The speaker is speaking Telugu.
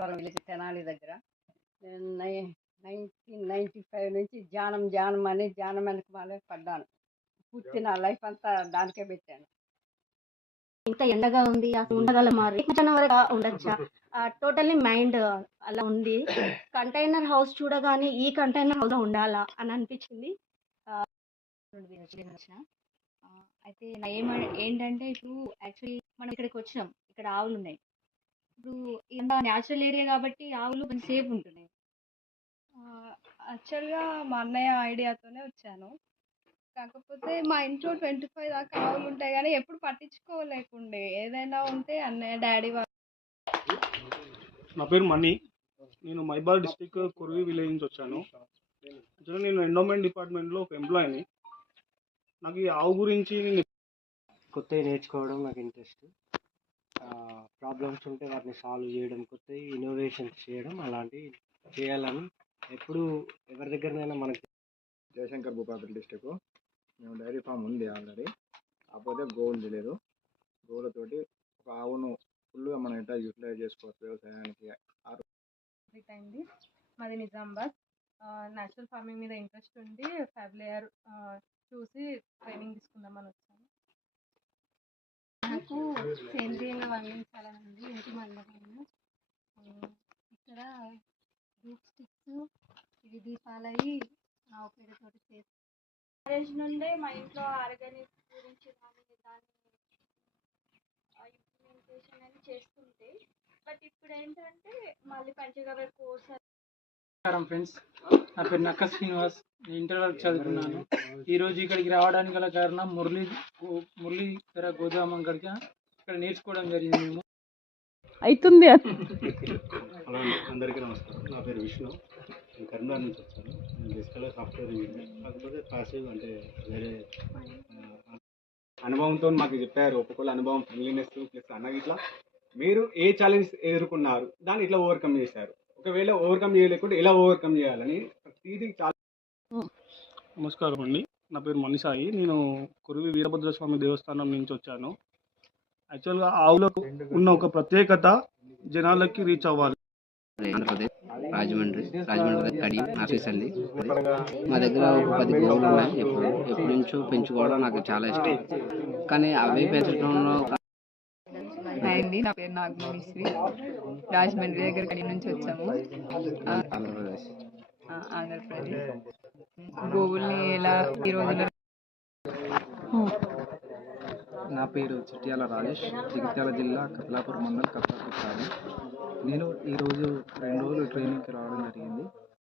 శుక్రవారం విలేజ్ తెనాలి దగ్గర. నేను 1995 నుంచి ధ్యానం ధ్యానం అని ధ్యానం వెనకమాలే పడ్డాను. పూర్తి నా లైఫ్ అంతా దానికే పెట్టాను. ఇంత ఎండగా ఉంది అసలు ఉండగలమా? రేపు వరకు ఉండొచ్చా? టోటల్లీ మైండ్ అలా ఉంది. కంటైనర్ హౌస్ చూడగానే ఈ కంటైనర్ హౌస్ ఉండాలా అని అనిపించింది. అయితే నా ఏంటంటే ఇప్పుడు యాక్చువల్లీ మనం ఇక్కడికి వచ్చినాం, ఇక్కడ ఆవులు ఉన్నాయి. ఇప్పుడు ఇంత న్యాచురల్ ఏరియా కాబట్టి ఆవులు కొంచెం సేఫ్ ఉంటున్నాయి. యాక్చువల్‌గా మా అన్నయ్య ఐడియాతోనే వచ్చాను. కాకపోతే మా ఇంట్లో 25 దాకా ఆవులుంటాయి గానీ, ఎప్పుడు పట్టించుకోలేకుండే. ఏదైనా ఉంటే అన్నయ్య, డ్యాడీ వాళ్ళు. నా పేరు మణి. నేను మైబాద్ డిస్ట్రిక్ట్ కుర్వి విలేజ్ నుంచి వచ్చాను. యాక్చువల్గా నేను ఎండోమెంట్ డిపార్ట్మెంట్లో ఒక ఎంప్లాయీని. నాకు ఈ ఆవు గురించి కొత్తవి నేర్చుకోవడం నాకు ఇంట్రెస్ట్. ప్రాబ్లమ్స్ ఉంటే వాటిని సాల్వ్ చేయడం, కొత్తవి ఇన్నోవేషన్స్ చేయడం అలాంటివి చేయాలని ఎప్పుడు ఎవరి దగ్గరనైనా మనకి. జయశంకర్ భూపాలపల్లి డిస్టిక్. మేము డైరీ ఫామ్ ఉంది ఆల్రెడీ, కాకపోతే గోవులు తెలియదు. గోవులతోటి ఒక ఆవును ఫుల్గా మనం ఎట్లా యూటిలైజ్ చేసుకోవచ్చు వ్యవసాయానికి. అయింది మాది నిజామాబాద్. నేచురల్ ఫార్మింగ్ మీద ఇంట్రెస్ట్ ఉండి ఫ్యాబ్లేయర్ చూసి ట్రైనింగ్ తీసుకుందామని వచ్చాను. నాకు సేంద్రియంగా పండించాలనుంది ఇంటి మండపంలో. ఇక్కడ రూట్ స్టిక్స్ ఇవి దీపాలవి ఆవు పేరుతోటి చేసి మ్యారేజ్ నుండే మా ఇంట్లో ఆర్గానిక్ గురించి కానీ దాన్ని ఇంప్లిమెంటేషన్ అని చేస్తుంటే, బట్ ఇప్పుడు ఏంటంటే మళ్ళీ పంచగవ్య కోర్స్. నమస్కారం ఫ్రెండ్స్, నా పేరు నక్క శ్రీనివాస్. నేను ఇంటర్ వరకు చదువుకున్నాను. ఈరోజు ఇక్కడికి రావడానికి గల కారణం మురళీధర గోదామం గడిక ఇక్కడ నేర్చుకోవడం జరిగింది. మేము అవుతుంది. అలా అందరికీ నమస్కారం. నా పేరు విష్ణు. నేను కరీంనగర్ నుంచి వచ్చాను. నేను బేసికల్గా సాఫ్ట్వేర్ ఇంజనీర్. కాకపోతే ప్యాసివ్ అంటే వేరే అనుభవంతో మాకు చెప్పారు. ఒక్కొక్కరు అనుభవం, ఫ్రెండ్లీనెస్ ప్లస్ అన్నది. ఇట్లా మీరు ఏ ఛాలెంజ్ ఎదుర్కొన్నారు, దాన్ని ఇట్లా ఓవర్కమ్ చేశారు, ఒకవేళ ఓవర్కమ్ చేయలేకుంటే ఎలా ఓవర్కమ్ చేయాలని ప్రతిదీ చాలా. నమస్కారం అండి, నా పేరు మణిసాయి. నేను కురువి వీరభద్రస్వామి దేవస్థానం నుంచి వచ్చాను. యాక్చువల్గా ఆవులకు ఉన్న ఒక ప్రత్యేకత జనాలకి రీచ్ అవ్వాలి. ఆంధ్రప్రదేశ్ రాజమండ్రి కడియం ఆఫీస్ అండి. మా దగ్గర 10 గోవులు ఉన్నాయి. ఎప్పటి నుంచో పెంచుకోవడం నాకు చాలా ఇష్టం, కానీ అవి పెంచడంలో. అండి, నా పేరు నాగమణిశ్రీ. రాజమండ్రి దగ్గర కడి నుంచి వచ్చాము, ఆంధ్రప్రదేశ్. గోవుల్ని ఎలా ఈ రోజుల్లో. నా పేరు చిట్యాల రాజేష్, జగిత్యాల జిల్లా కత్లాపూర్ మండల్ కత్లాపూర్. నేను ఈరోజు 2 రోజులు ట్రైనింగ్కి రావడం